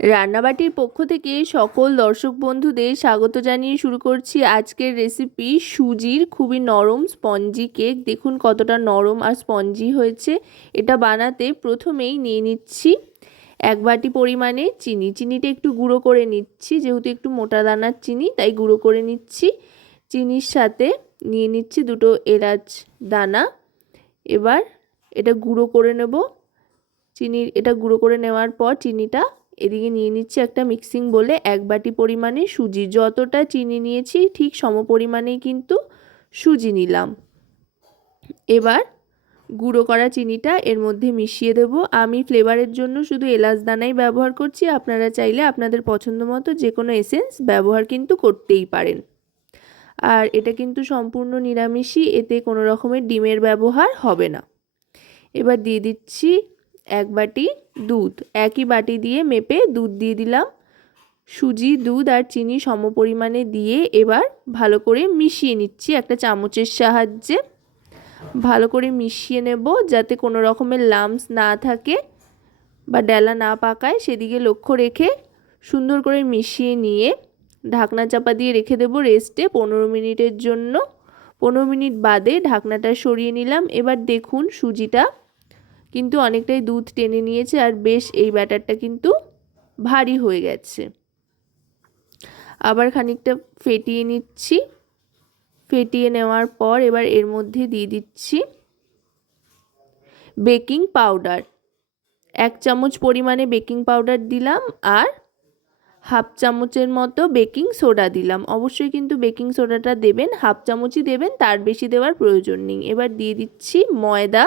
রান্নাবাটির পক্ষ থেকে সকল দর্শক বন্ধুদের স্বাগত জানিয়ে শুরু করছি আজকের রেসিপি সুজির খুবই নরম স্পঞ্জি কেক। দেখুন কতটা নরম আর স্পঞ্জি হয়েছে। এটা বানাতে প্রথমেই নিয়ে নিচ্ছি 1 বাটি পরিমাণে চিনি। চিনিটা একটু গুঁড়ো করে নিচ্ছি, যেহেতু একটু মোটা দানার চিনি তাই গুঁড়ো করে নিচ্ছি। চিনির সাথে নিয়ে নিচ্ছি 2টো এলাচ দানা। এবার এটা গুঁড়ো করে নেব। এটা গুঁড়ো করে নেওয়ার পর চিনিটা এদিকে নিয়ে নিচ্ছি একটা মিক্সিং বলে 1 বাটি পরিমাণে সুজি। যতটা চিনি নিয়েছি ঠিক সম পরিমাণেই কিন্তু সুজি নিলাম। এবার গুঁড়ো করা চিনিটা এর মধ্যে মিশিয়ে দেব। আমি ফ্লেভারের জন্য শুধু এলাচ দানাই ব্যবহার করছি, আপনারা চাইলে আপনাদের পছন্দ মতো যে কোনো এসেন্স ব্যবহার কিন্তু করতেই পারেন। আর এটা কিন্তু সম্পূর্ণ নিরামিষই, এতে কোনো রকমের ডিমের ব্যবহার হবে না। এবার দিয়ে দিচ্ছি 1 বাটি দুধ। একই বাটি দিয়ে মেপে দুধ দিয়ে দিলাম। সুজি, দুধ আর চিনি সম পরিমাণে দিয়ে এবার ভালো করে মিশিয়ে নিচ্ছি একটা চামচের সাহায্যে। ভালো করে মিশিয়ে নেব যাতে কোনো রকমের লাম্পস না থাকে বা ডেলা না পাকায়, সেদিকে লক্ষ্য রেখে সুন্দর করে মিশিয়ে নিয়ে ঢাকনা চাপা দিয়ে রেখে দেব রেস্টে 15 মিনিটের জন্য। 15 মিনিট বাদে ঢাকনাটা সরিয়ে নিলাম। এবার দেখুন সুজিটা কিন্তু অনেকটাই দুধ টেনে নিয়েছে আর বেশ এই ব্যাটারটা কিন্তু ভারী হয়ে গেছে। আবার খানিকটা ফেটিয়ে নিচ্ছি। ফেটিয়ে নেওয়ার পর এবার এর মধ্যে দিয়ে দিচ্ছি বেকিং পাউডার। 1 চামচ পরিমাণে বেকিং পাউডার দিলাম আর হাফ চামচের মতো বেকিং সোডা দিলাম। অবশ্যই কিন্তু বেকিং সোডাটা দেবেন, হাফ চামচই দেবেন, তার বেশি দেওয়ার প্রয়োজন নেই। এবার দিয়ে দিচ্ছি ময়দা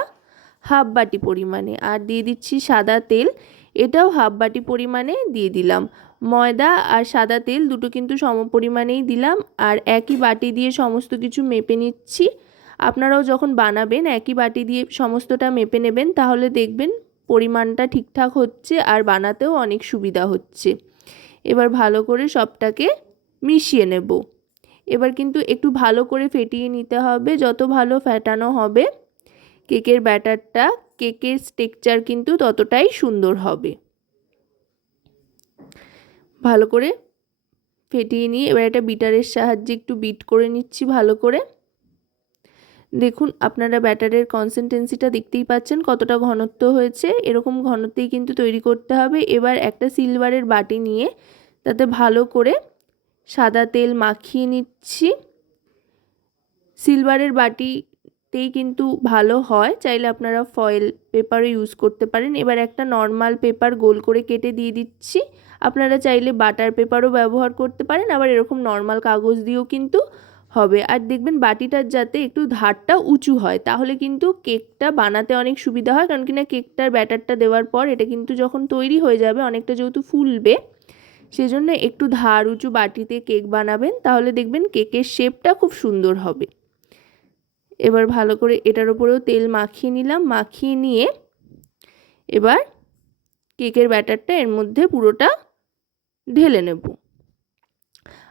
1/2 বাটি পরিমাণে আর দিয়ে দিচ্ছি সাদা তেল, এটাও 1/2 বাটি পরিমাণে দিয়ে দিলাম। ময়দা আর সাদা তেল দুটো কিন্তু সম পরিমাণেই দিলাম আর একই বাটি দিয়ে সমস্ত কিছু মেপে নিচ্ছি। আপনারাও যখন বানাবেন একই বাটি দিয়ে সমস্তটা মেপে নেবেন, তাহলে দেখবেন পরিমাণটা ঠিকঠাক হচ্ছে আর বানাতেও অনেক সুবিধা হচ্ছে। এবার ভালো করে সবটাকে মিশিয়ে নেব। এবার কিন্তু একটু ভালো করে ফেটিয়ে নিতে হবে। যত ভালো ফেটানো হবে কেকের ব্যাটারটা, কেকের টেক্সচার কিন্তু ততটাই সুন্দর হবে। ভালো করে ফেটিয়ে নিয়ে এবার এটা বিটারের সাহায্যে একটু বিট করে নিচ্ছি ভালো করে। দেখুন আপনারা ব্যাটারের কনসিস্টেন্সিটা দেখতেই পাচ্ছেন কতটা ঘনত্ব হয়েছে। এরকম ঘনত্বেই কিন্তু তৈরি করতে হবে। এবার একটা সিলভারের বাটি নিয়ে তাতে ভালো করে সাদা তেল মাখিয়ে নিচ্ছি। সিলভারের বাটিতেই কিন্তু ভালো হয়, চাইলে আপনারা ফয়েল পেপারও ইউজ করতে পারেন। এবার একটা নর্মাল পেপার গোল করে কেটে দিয়ে দিচ্ছি। আপনারা চাইলে বাটার পেপারও ব্যবহার করতে পারেন, আবার এরকম নর্মাল কাগজ দিয়েও কিন্তু হবে। আর দেখবেন বাটিটার যাতে একটু ধারটা উঁচু হয়, তাহলে কিন্তু কেকটা বানাতে অনেক সুবিধা হয়। কারণ কিনা কেকটার ব্যাটারটা দেওয়ার পর এটা কিন্তু যখন তৈরি হয়ে যাবে অনেকটা যেহেতু ফুলবে, সেজন্য একটু ধার উঁচু বাটিতে কেক বানাবেন, তাহলে দেখবেন কেকের শেপটা খুব সুন্দর হবে। এবার ভালো করে এটার উপরেও তেল মাখিয়ে নিলাম। মাখিয়ে নিয়ে এবার কেকের ব্যাটারটা এর মধ্যে পুরোটা ঢেলে নেব।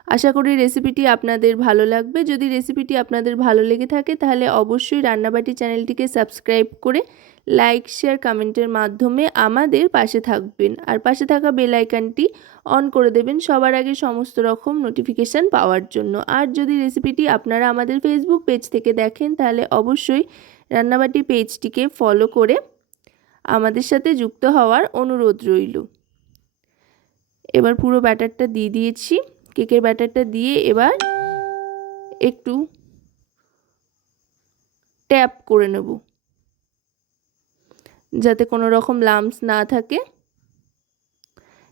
আশা করি রেসিপিটি আপনাদের ভালো লাগবে। যদি রেসিপিটি আপনাদের ভালো লেগে থাকে তাহলে অবশ্যই রান্নাবাটি চ্যানেলটিকে সাবস্ক্রাইব করে লাইক, শেয়ার, কমেন্টের মাধ্যমে আমাদের পাশে থাকবেন আর পাশে থাকা বেল আইকনটি অন করে দেবেন সবার আগে সমস্ত রকম নোটিফিকেশান পাওয়ার জন্য। আর যদি রেসিপিটি আপনারা আমাদের ফেসবুক পেজ থেকে দেখেন তাহলে অবশ্যই রান্নাবাটি পেজটিকে ফলো করে আমাদের সাথে যুক্ত হওয়ার অনুরোধ রইল। এবার পুরো ব্যাটারটা দিয়ে দিয়েছি। কেকের ব্যাটারটা দিয়ে এবার একটু ট্যাপ করে নেব যাতে কোনো রকম লাম্পস না থাকে।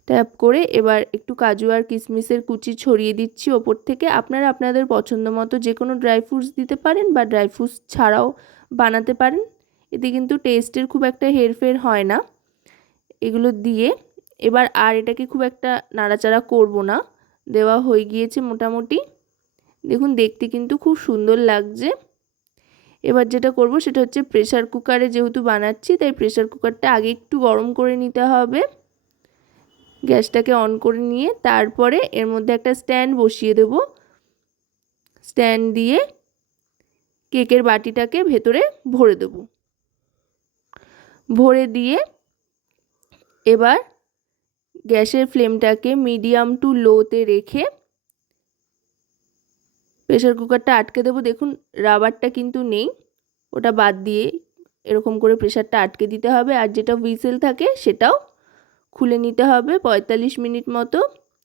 ট্যাপ করে এবার একটু কাজু আর কিশমিশের কুচি ছড়িয়ে দিচ্ছি ওপর থেকে। আপনারা আপনাদের পছন্দ মতো যে কোনো ড্রাই ফ্রুটস দিতে পারেন বা ড্রাই ফ্রুটস ছাড়াও বানাতে পারেন, এতে কিন্তু টেস্টের খুব একটা হেরফের হয় না। এগুলো দিয়ে এবার আর এটাকে খুব একটা নাড়াচাড়া করব না, দেওয়া হয়ে গিয়েছে মোটামুটি। দেখুন দেখতে কিন্তু খুব সুন্দর লাগছে। এবার যেটা করব সেটা হচ্ছে প্রেসার কুকারে যেহেতু বানাচ্ছি তাই প্রেসার কুকারটা আগে একটু গরম করে নিতে হবে। গ্যাসটাকে অন করে নিয়ে তারপরে এর মধ্যে একটা স্ট্যান্ড বসিয়ে দেব। স্ট্যান্ড দিয়ে কেকের বাটিটাকে ভেতরে ভরে দেব। ভরে দিয়ে এবার গ্যাসের ফ্লেমটাকে মিডিয়াম টু লোতে রেখে প্রেসার কুকারটা আটকে দেবো। দেখুন রাবারটা কিন্তু নেই, ওটা বাদ দিয়ে এরকম করে প্রেসারটা আটকে দিতে হবে। আর যেটা হুইসেল থাকে সেটাও খুলে নিতে হবে। 45 মিনিট মতো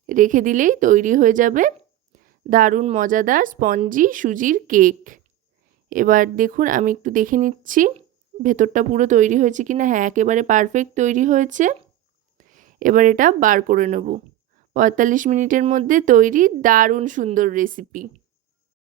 রেখে দিলেই তৈরি হয়ে যাবে দারুণ মজাদার স্পঞ্জি সুজির কেক। এবার দেখুন আমি একটু দেখে নিচ্ছি ভেতরটা পুরো তৈরি হয়েছে কিনা। হ্যাঁ, একেবারে পারফেক্ট তৈরি হয়েছে। এবার এটা বার করে নেব। 45 মিনিটের মধ্যে তৈরি দারুণ সুন্দর রেসিপি।